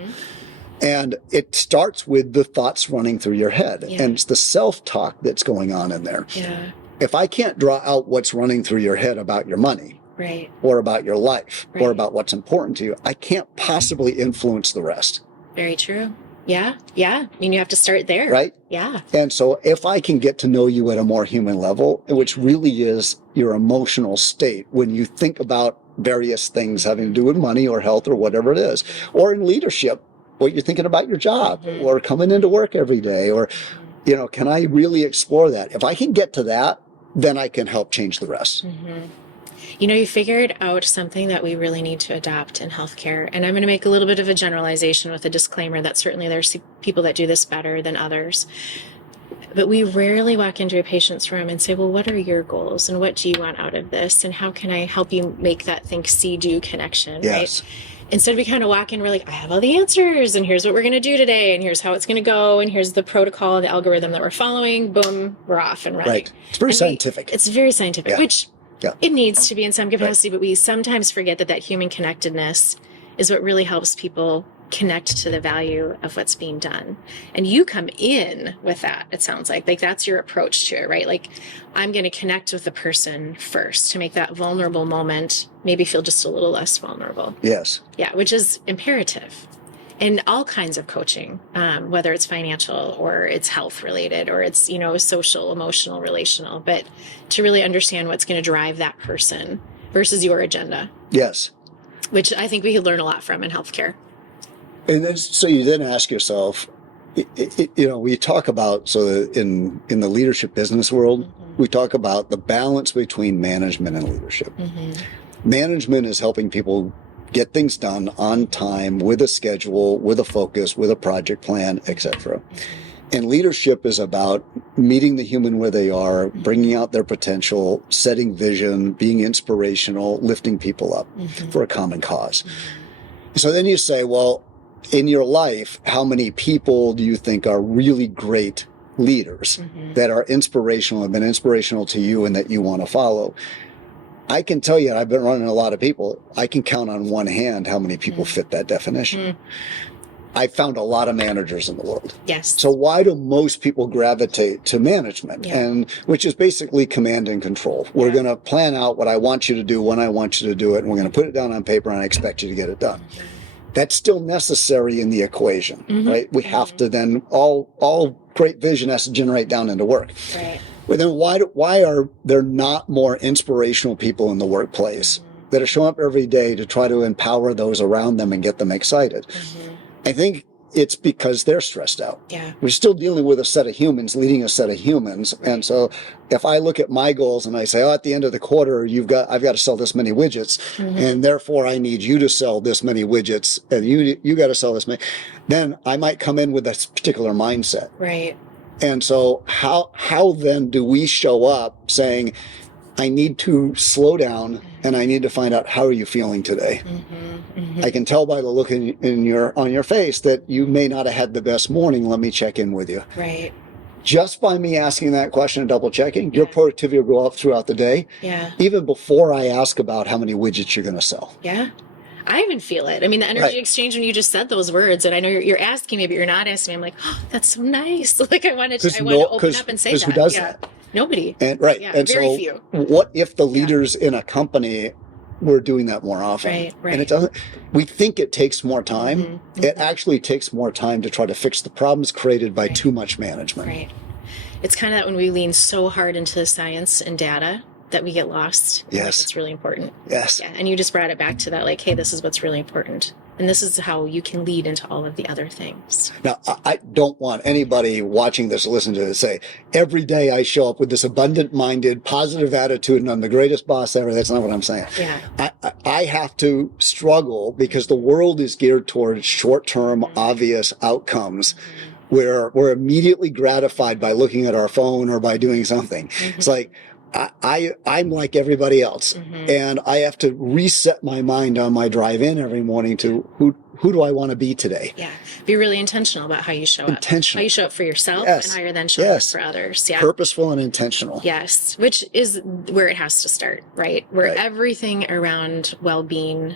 And it starts with the thoughts running through your head. And it's the self-talk that's going on in there. If I can't draw out what's running through your head about your money, or about your life, or about what's important to you, I can't possibly influence the rest. Very true. I mean, you have to start there. Right? And so if I can get to know you at a more human level, which really is your emotional state when you think about various things having to do with money or health or whatever it is, or in leadership, what you're thinking about your job or coming into work every day, or, can I really explore that? If I can get to that, then I can help change the rest. You figured out something that we really need to adopt in healthcare. And I'm going to make a little bit of a generalization with a disclaimer that certainly there's people that do this better than others. But we rarely walk into a patient's room and say, well, what are your goals? And what do you want out of this? And how can I help you make that think, see, do connection, right? Instead, we kind of walk in, we're like, I have all the answers, and here's what we're going to do today, and here's how it's going to go, and here's the protocol, the algorithm that we're following. Boom, we're off and running. It's very scientific. It's very scientific, which it needs to be in some capacity, but we sometimes forget that human connectedness is what really helps people connect to the value of what's being done. And you come in with that, it sounds like that's your approach to it, right? Like, I'm going to connect with the person first to make that vulnerable moment maybe feel just a little less vulnerable. Which is imperative in all kinds of coaching, whether it's financial or it's health related or it's, social, emotional, relational, but to really understand what's going to drive that person versus your agenda. Which I think we could learn a lot from in healthcare. And then, so you then ask yourself, we talk about, so in the leadership business world, we talk about the balance between management and leadership. Management is helping people get things done on time, with a schedule, with a focus, with a project plan, etc. And leadership is about meeting the human where they are, bringing out their potential, setting vision, being inspirational, lifting people up for a common cause. So then you say, well, in your life, how many people do you think are really great leaders that are inspirational, have been inspirational to you and that you want to follow? I can tell you, I've been running a lot of people. I can count on one hand how many people fit that definition. I found a lot of managers in the world. Yes. So why do most people gravitate to management? Yeah. And which is basically command and control. We're going to plan out what I want you to do, when I want you to do it, and we're going to put it down on paper, and I expect you to get it done. That's still necessary in the equation, right? We have to then, all great vision has to generate down into work. Right. But then why are there not more inspirational people in the workplace that are showing up every day to try to empower those around them and get them excited? I think it's because they're stressed out. Yeah. We're still dealing with a set of humans, leading a set of humans. And so if I look at my goals and I say, at the end of the quarter, I've got to sell this many widgets, and therefore I need you to sell this many widgets, and you got to sell this many, then I might come in with a particular mindset. Right. And so how then do we show up saying, I need to slow down and I need to find out, how are you feeling today? I can tell by the look on your face that you may not have had the best morning. Let me check in with you. Right. Just by me asking that question and double checking, your productivity will go up throughout the day. Yeah. Even before I ask about how many widgets you're going to sell. Yeah. I even feel it. I mean, the energy exchange when you just said those words, and I know you're asking me, but you're not asking me. I'm like, oh, that's so nice. Like I want to open up and say that. Because who does that? Nobody. And right. Yeah, and very so few. What if the leaders in a company were doing that more often? Right. And it doesn't, we think it takes more time. It actually takes more time to try to fix the problems created by too much management. Right. It's kind of that when we lean so hard into the science and data that we get lost. Yes. It's really important. Yes. Yeah. And you just brought it back to that, like, hey, this is what's really important. And this is how you can lead into all of the other things. Now, I don't want anybody watching this or listening to this say, every day I show up with this abundant-minded, positive attitude and I'm the greatest boss ever. That's not what I'm saying. Yeah. I have to struggle because the world is geared towards short-term, obvious outcomes where we're immediately gratified by looking at our phone or by doing something. It's like, I'm like everybody else, and I have to reset my mind on my drive in every morning to who do I want to be today? Yeah. Be really intentional about how you show up. How you show up for yourself and how you're then showing up for others. Yeah. Purposeful and intentional. Yes. Which is where it has to start, right? Where everything around well-being,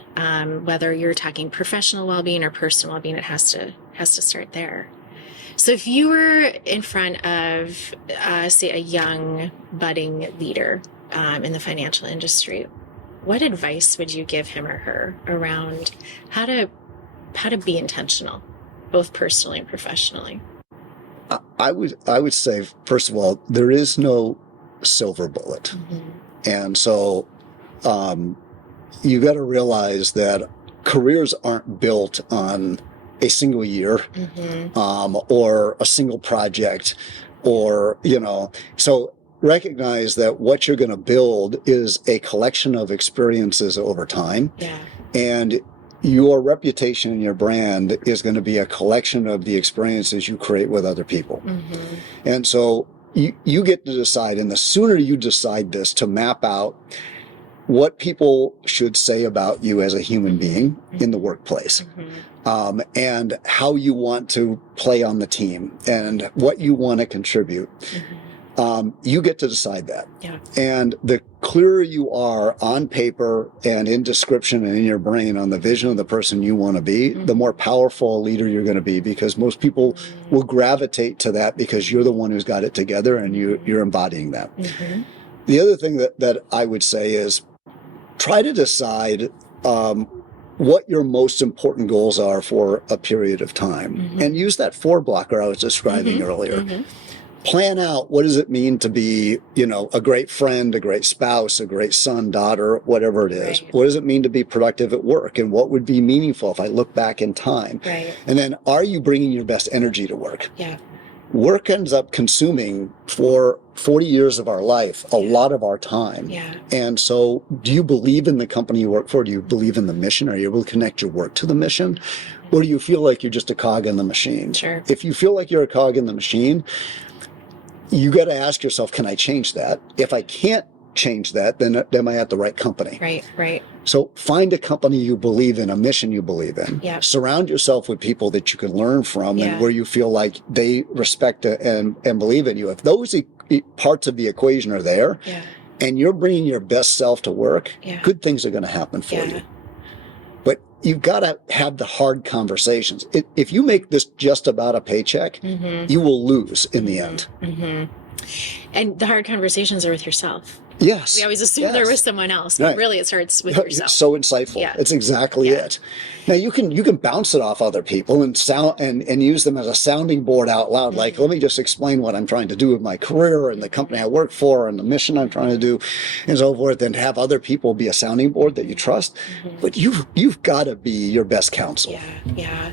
whether you're talking professional well-being or personal well-being, it has to start there. So if you were in front of, say, a young budding leader in the financial industry, what advice would you give him or her around how to be intentional, both personally and professionally? I would say, first of all, there is no silver bullet, and so you got to realize that careers aren't built on a single year, or a single project, or, so recognize that what you're going to build is a collection of experiences over time. Yeah. And your reputation and your brand is going to be a collection of the experiences you create with other people. And so you get to decide, and the sooner you decide this, to map out what people should say about you as a human being in the workplace, and how you want to play on the team and what you want to contribute. You get to decide that. Yeah. And the clearer you are on paper and in description and in your brain on the vision of the person you want to be, the more powerful a leader you're going to be, because most people will gravitate to that because you're the one who's got it together and you're embodying that. The other thing that I would say is, try to decide what your most important goals are for a period of time, and use that 4 blocker I was describing earlier. plan out what does it mean to be, a great friend, a great spouse, a great son, daughter, whatever it is. Right. What does it mean to be productive at work? And what would be meaningful if I look back in time? Right. And then are you bringing your best energy to work? Yeah. Work ends up consuming for 40 years of our life, a lot of our time. Yeah. And so do you believe in the company you work for? Do you believe in the mission? Are you able to connect your work to the mission? Or do you feel like you're just a cog in the machine? Sure. If you feel like you're a cog in the machine, you got to ask yourself, can I change that? If I can't change that, then am I at the right company? Right. So find a company you believe in, a mission you believe in. Yeah. Surround yourself with people that you can learn from Yeah. and where you feel like they respect and believe in you. If those parts of the equation are there, Yeah. and you're bringing your best self to work, Yeah. good things are going to happen for Yeah. you. You've got to have the hard conversations. If you make this just about a paycheck, you will lose in the end. And the hard conversations are with yourself. Yes. We always assume they're with someone else, but Right. really it starts with yourself. So insightful. Yeah. It's exactly Yeah. it. Now you can bounce it off other people and use them as a sounding board out loud. Like, let me just explain what I'm trying to do with my career and the company I work for and the mission I'm trying to do and so forth, and have other people be a sounding board that you trust. But you've got to be your best counsel. Yeah.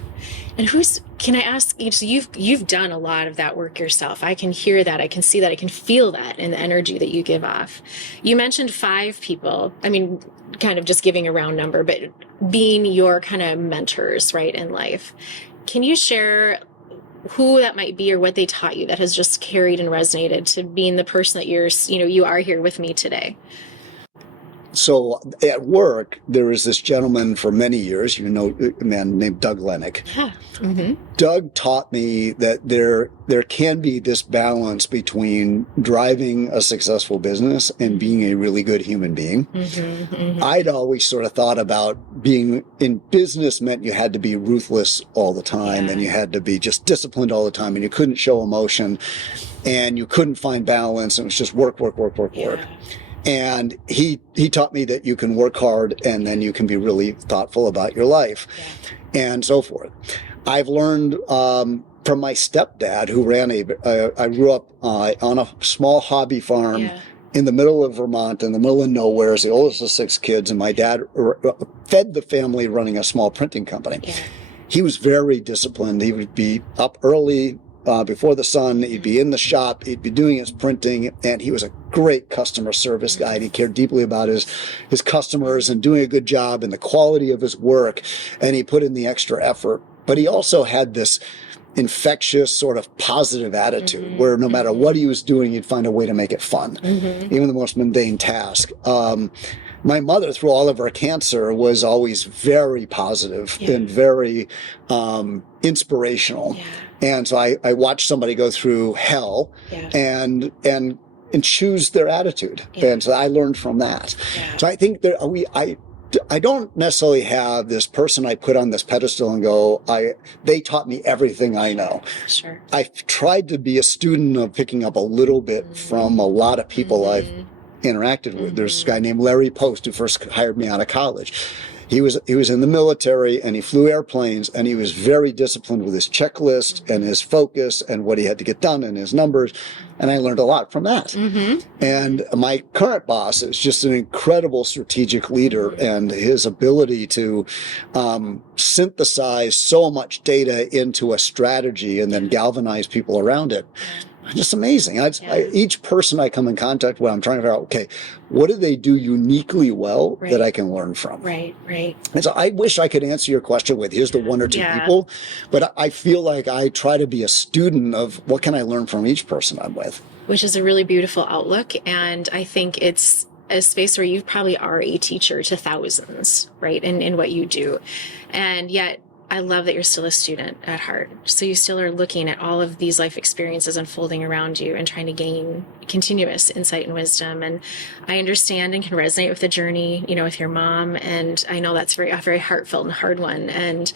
And can I ask, so you've done a lot of that work yourself. I can hear that. I can see that. I can feel that in the energy that you give off. You mentioned 5 people. I mean, kind of just giving a round number, but being your kind of mentors, right, in life. Can you share who that might be or what they taught you that has just carried and resonated to being the person that you are here with me today? So at work, there was this gentleman for many years, a man named Doug Lennick. Doug taught me that there can be this balance between driving a successful business and being a really good human being. I'd always sort of thought about being in business meant you had to be ruthless all the time and you had to be just disciplined all the time and you couldn't show emotion and you couldn't find balance and it was just work. And he taught me that you can work hard and then you can be really thoughtful about your life and so forth. I've learned from my stepdad who ran I grew up on a small hobby farm in the middle of Vermont, in the middle of nowhere, as the oldest of 6 kids. And my dad fed the family running a small printing company. He was very disciplined. He would be up early, before the sun, he'd be in the shop, he'd be doing his printing, and he was a great customer service guy, and he cared deeply about his customers and doing a good job and the quality of his work, and he put in the extra effort. But he also had this infectious sort of positive attitude where no matter what he was doing, he'd find a way to make it fun, even the most mundane task. My mother, through all of her cancer, was always very positive and very inspirational. And so I watched somebody go through hell and choose their attitude. And so I learned from that. So I think that I don't necessarily have this person I put on this pedestal and go, they taught me everything I know. Sure. I've tried to be a student of picking up a little bit from a lot of people I've interacted with. There's this guy named Larry Post who first hired me out of college. He was in the military and he flew airplanes and he was very disciplined with his checklist and his focus and what he had to get done and his numbers. And I learned a lot from that. And my current boss is just an incredible strategic leader, and his ability to synthesize so much data into a strategy and then galvanize people around it. Just amazing. Each person I come in contact with, I'm trying to figure out, okay, what do they do uniquely well that I can learn from? Right. And so I wish I could answer your question with here's the 1 or 2 people, but I feel like I try to be a student of what can I learn from each person I'm with. Which is a really beautiful outlook. And I think it's a space where you probably are a teacher to thousands, right, in what you do. And yet, I love that you're still a student at heart. So you still are looking at all of these life experiences unfolding around you and trying to gain continuous insight and wisdom. And I understand and can resonate with the journey, with your mom. And I know that's a very heartfelt and hard one. And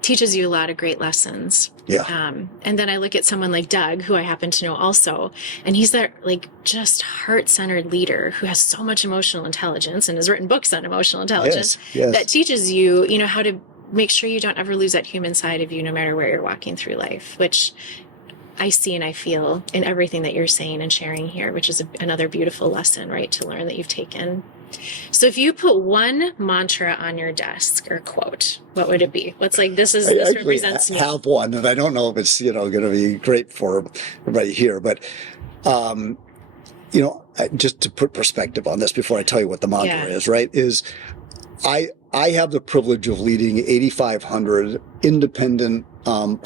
teaches you a lot of great lessons. And then I look at someone like Doug, who I happen to know also, and he's that just heart-centered leader who has so much emotional intelligence and has written books on emotional intelligence that teaches you, how to make sure you don't ever lose that human side of you, no matter where you're walking through life, which I see and I feel in everything that you're saying and sharing here, which is another beautiful lesson, right, to learn that you've taken. So if you put one mantra on your desk or quote, what would it be? What's like, this represents me. I have one, and I don't know if it's, going to be great for everybody here, but, just to put perspective on this before I tell you what the mantra is, right, is I have the privilege of leading 8,500 independent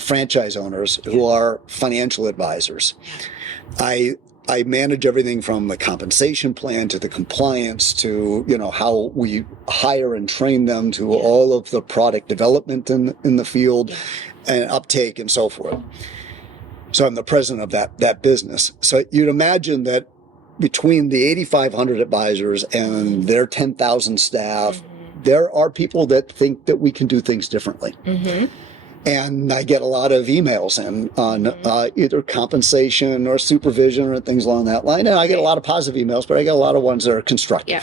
franchise owners who are financial advisors. I manage everything from the compensation plan to the compliance to, how we hire and train them to all of the product development in the field and uptake and so forth. So I'm the president of that business. So you'd imagine that between the 8,500 advisors and their 10,000 staff, there are people that think that we can do things differently. Mm-hmm. And I get a lot of emails in on either compensation or supervision or things along that line. And I get a lot of positive emails, but I get a lot of ones that are constructive. Yeah.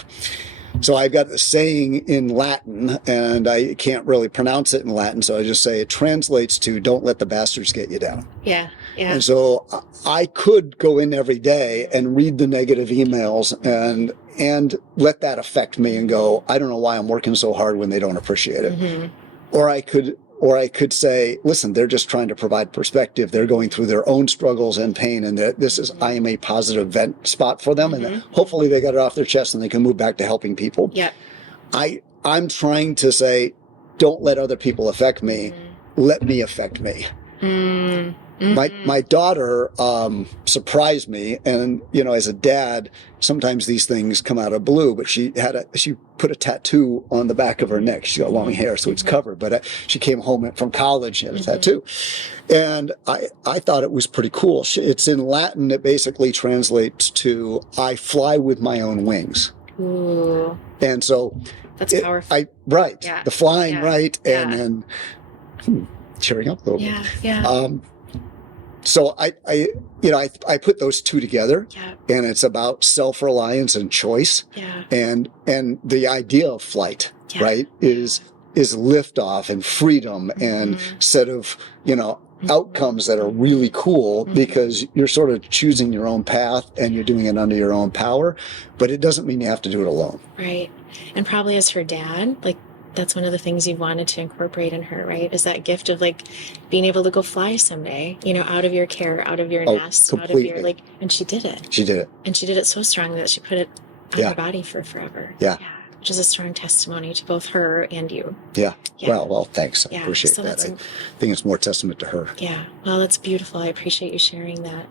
So I've got a saying in Latin, and I can't really pronounce it in Latin, so I just say it translates to "Don't let the bastards get you down." Yeah, yeah. And so I could go in every day and read the negative emails and let that affect me and go, I don't know why I'm working so hard when they don't appreciate it. Mm-hmm. Or I could say, listen, they're just trying to provide perspective. They're going through their own struggles and pain, and I am a positive vent spot for them, and hopefully they got it off their chest and they can move back to helping people. Yeah. I'm trying to say, don't let other people affect me. Let me affect me. Mm-hmm. My daughter surprised me, and as a dad, sometimes these things come out of blue. But she put a tattoo on the back of her neck. She's got long hair, so it's covered. But she came home from college, she had a tattoo, and I thought it was pretty cool. It's in Latin. It basically translates to "I fly with my own wings." Ooh. And so that's powerful. The flying, right, and then cheering up a little bit. Yeah. So I put those two together, and it's about self-reliance and choice, and the idea of flight, right, is liftoff and freedom and set of outcomes that are really cool because you're sort of choosing your own path and you're doing it under your own power, but it doesn't mean you have to do it alone. Right, and probably as her dad, that's one of the things you wanted to incorporate in her, right? Is that gift of being able to go fly someday, out of your care, out of your nest, completely. Out of your and she did it. She did it. And she did it so strongly that she put it on her body for forever. Yeah. Which is a strong testimony to both her and you. Yeah. Well, thanks. I appreciate that. I think it's more testament to her. Yeah. Well, that's beautiful. I appreciate you sharing that.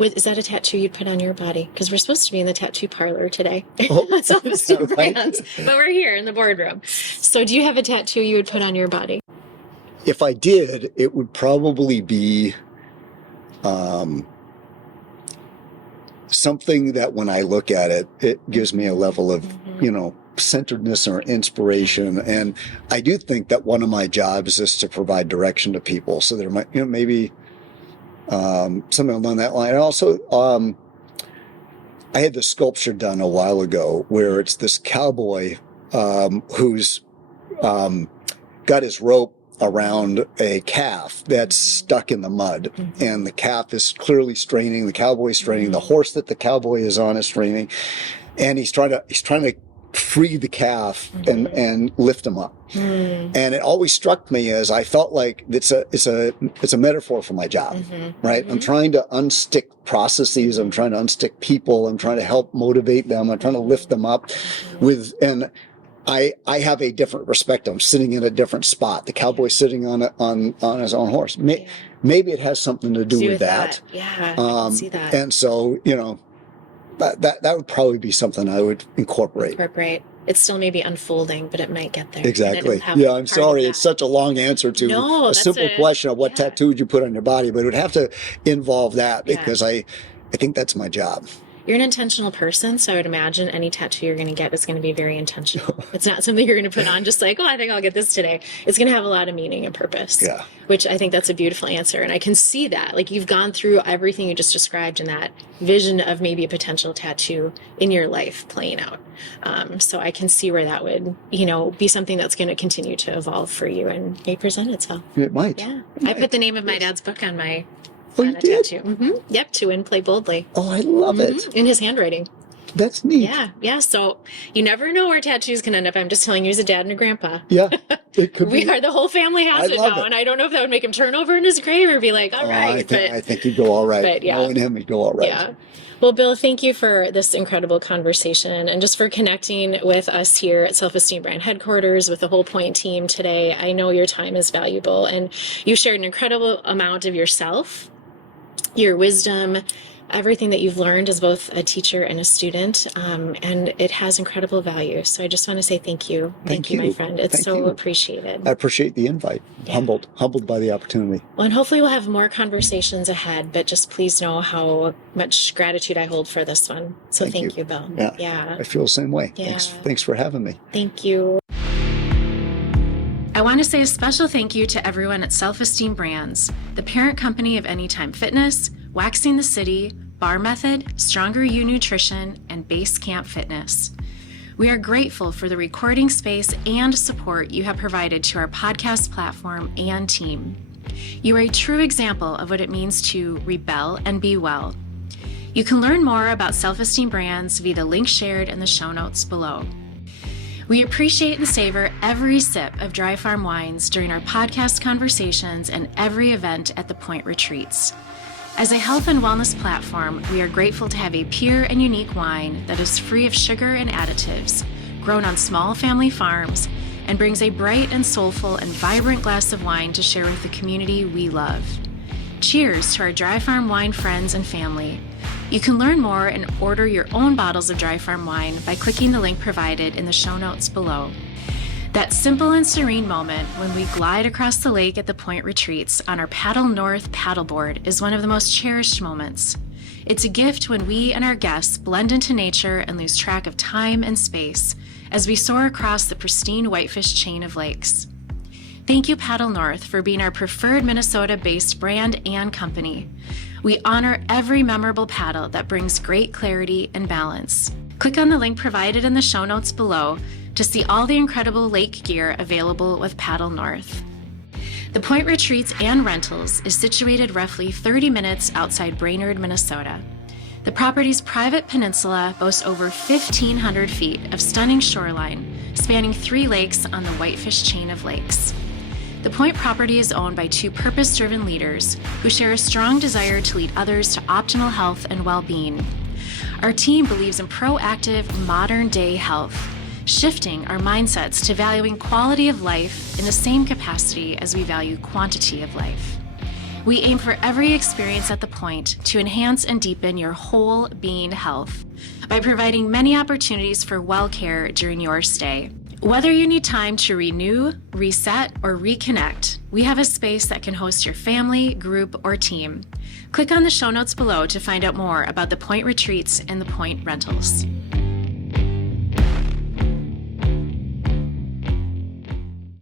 Is that a tattoo you'd put on your body? Because we're supposed to be in the tattoo parlor today. So I'm still plans, but we're here in the boardroom. So do you have a tattoo you would put on your body? If I did, it would probably be something that when I look at it, it gives me a level of, centeredness or inspiration. And I do think that one of my jobs is to provide direction to people. So there might, maybe... something along that line. And also, I had this sculpture done a while ago where it's this cowboy who's got his rope around a calf that's stuck in the mud, and the calf is clearly straining. The cowboy's straining. The horse that the cowboy is on is straining, and he's trying to free the calf and lift him up. And it always struck me as I felt like it's a metaphor for my job, right? I'm trying to unstick processes. I'm trying to unstick people. I'm trying to help motivate them. I'm trying to lift them up and I have a different perspective. I'm sitting in a different spot. The cowboy's sitting on his own horse. Maybe it has something to do with that. Yeah, I can see that. And so, that would probably be something I would incorporate. It's still maybe unfolding, but it might get there. Exactly. Yeah, I'm sorry. It's such a long answer to a simple question of what tattoo would you put on your body, but it would have to involve that because I think that's my job. You're an intentional person, so I would imagine any tattoo you're going to get is going to be very intentional. It's not something you're going to put on just like, I think I'll get this today. It's going to have a lot of meaning and purpose. Yeah. Which I think that's a beautiful answer. And I can see that. You've gone through everything you just described in that vision of maybe a potential tattoo in your life playing out. So I can see where that would, be something that's going to continue to evolve for you and may present itself. It might. Yeah. I put the name of my dad's book on my Oh, on you a did? tattoo. Yep, to win, play boldly. Oh, I love it. In his handwriting. That's neat. Yeah. So you never know where tattoos can end up. I'm just telling you as a dad and a grandpa. Yeah, it could We be. are, the whole family has I it love now. it. And I don't know if that would make him turn over in his grave or be like, all right. I think he'd go all right. But yeah. Knowing him, he'd go all right. Yeah. Well, Bill, thank you for this incredible conversation and just for connecting with us here at Self-Esteem Brand Headquarters with the Whole Point team today. I know your time is valuable and you shared an incredible amount of yourself, your wisdom, everything that you've learned as both a teacher and a student, and it has incredible value. So I just want to say thank you. Thank you, my friend. It's so appreciated. I appreciate the invite. Yeah. Humbled by the opportunity. Well, and hopefully we'll have more conversations ahead, but just please know how much gratitude I hold for this one. So thank you, Bill. Yeah. I feel the same way. Yeah. Thanks for having me. Thank you. I want to say a special thank you to everyone at Self-Esteem Brands, the parent company of Anytime Fitness, Waxing the City, Bar Method, Stronger You Nutrition, and Base Camp Fitness. We are grateful for the recording space and support you have provided to our podcast platform and team. You are a true example of what it means to rebel and be well. You can learn more about Self-Esteem Brands via the link shared in the show notes below. We appreciate and savor every sip of Dry Farm wines during our podcast conversations and every event at the Point Retreats. As a health and wellness platform, we are grateful to have a pure and unique wine that is free of sugar and additives, grown on small family farms, and brings a bright and soulful and vibrant glass of wine to share with the community we love. Cheers to our Dry Farm wine friends and family. You can learn more and order your own bottles of Dry Farm wine by clicking the link provided in the show notes below. That simple and serene moment when we glide across the lake at the Point Retreats on our Paddle North paddleboard is one of the most cherished moments. It's a gift when we and our guests blend into nature and lose track of time and space as we soar across the pristine Whitefish chain of lakes. Thank you, Paddle North, for being our preferred Minnesota-based brand and company. We honor every memorable paddle that brings great clarity and balance. Click on the link provided in the show notes below to see all the incredible lake gear available with Paddle North. The Point Retreats and Rentals is situated roughly 30 minutes outside Brainerd, Minnesota. The property's private peninsula boasts over 1,500 feet of stunning shoreline, spanning 3 lakes on the Whitefish chain of lakes. The Point property is owned by 2 purpose-driven leaders who share a strong desire to lead others to optimal health and well-being. Our team believes in proactive, modern-day health, shifting our mindsets to valuing quality of life in the same capacity as we value quantity of life. We aim for every experience at the Point to enhance and deepen your whole being health by providing many opportunities for well care during your stay. Whether you need time to renew, reset, or reconnect, we have a space that can host your family, group, or team. Click on the show notes below to find out more about the Point Retreats and the Point Rentals.